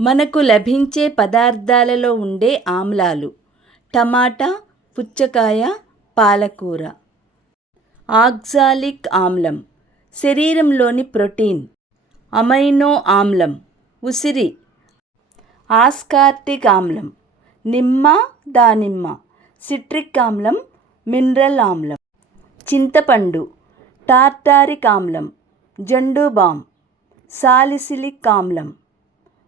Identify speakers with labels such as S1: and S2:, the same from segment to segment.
S1: మనకు లభించే పదార్థాలలో ఉండే ఆమ్లాలు. టమాటా పుచ్చకాయ పాలకూర. ఆక్సాలిక్ ఆమ్లం. శరీరంలోని ప్రోటీన్. అమైనో ఆమ్లం. ఉసిరి. ఆస్కార్టిక్ ఆమ్లం. నిమ్మ దానిమ్మ. సిట్రిక్ ఆమ్లం మినరల్ ఆమ్లం. చింతపండు. టార్టారిక్ ఆమ్లం. జండు బామ్ సాలిసిలిక్ ఆమ్లం.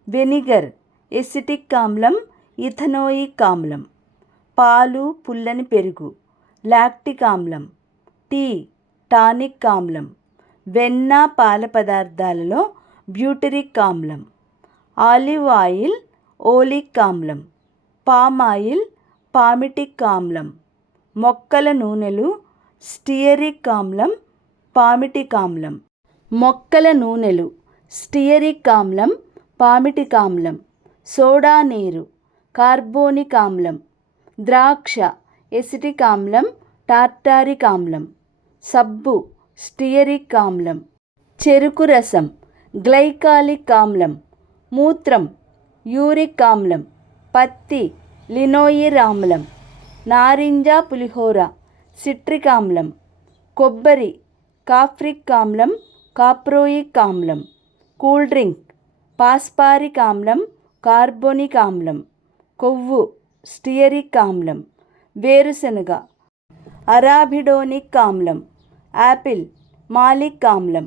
S1: వెనిగర్ ఎసిటిక్ ఆమ్లం ఇథనోయిక్ ఆమ్లం పాలు పుల్లని పెరుగు లాక్టిక్ ఆమ్లం టీ టానిక్ ఆమ్లం వెన్న పాల పదార్థాలలో బ్యూటరిక్ ఆమ్లం ఆలివ్ ఆయిల్ ఓలిక్ ఆమ్లం పామ్ ఆయిల్ పామిటిక్ ఆమ్లం మొక్కల నూనెలు స్టియరిక్ ఆమ్లం పామిటిక్ ఆమ్లం మొక్కల నూనెలు స్టియరిక్ ఆమ్లం పామిటిక్ ఆమ్లం సోడా నీరు కార్బోనిక్ ఆమ్లం ద్రాక్ష ఎసిటిక్ ఆమ్లం టార్టారిక్ ఆమ్లం సబ్బు స్టియరిక్ ఆమ్లం చెరుకు రసం గ్లైకాలిక్ ఆమ్లం మూత్రం యూరిక్ ఆమ్లం పత్తి లినోయిర్ ఆమ్లం నారింజ పులిహోర సిట్రిక్ ఆమ్లం కొబ్బరి కాఫ్రిక్ ఆమ్లం కాప్రోయిక్ ఆమ్లం కూల్ డ్రింక్ పాస్పారిక్ ఆమ్లం కార్బోనిక్ ఆమ్లం కొవ్వు స్టియరిక్ ఆమ్లం వేరుశనగ అరాబిడోనిక్ ఆమ్లం యాపిల్ మాలిక్ ఆమ్లం.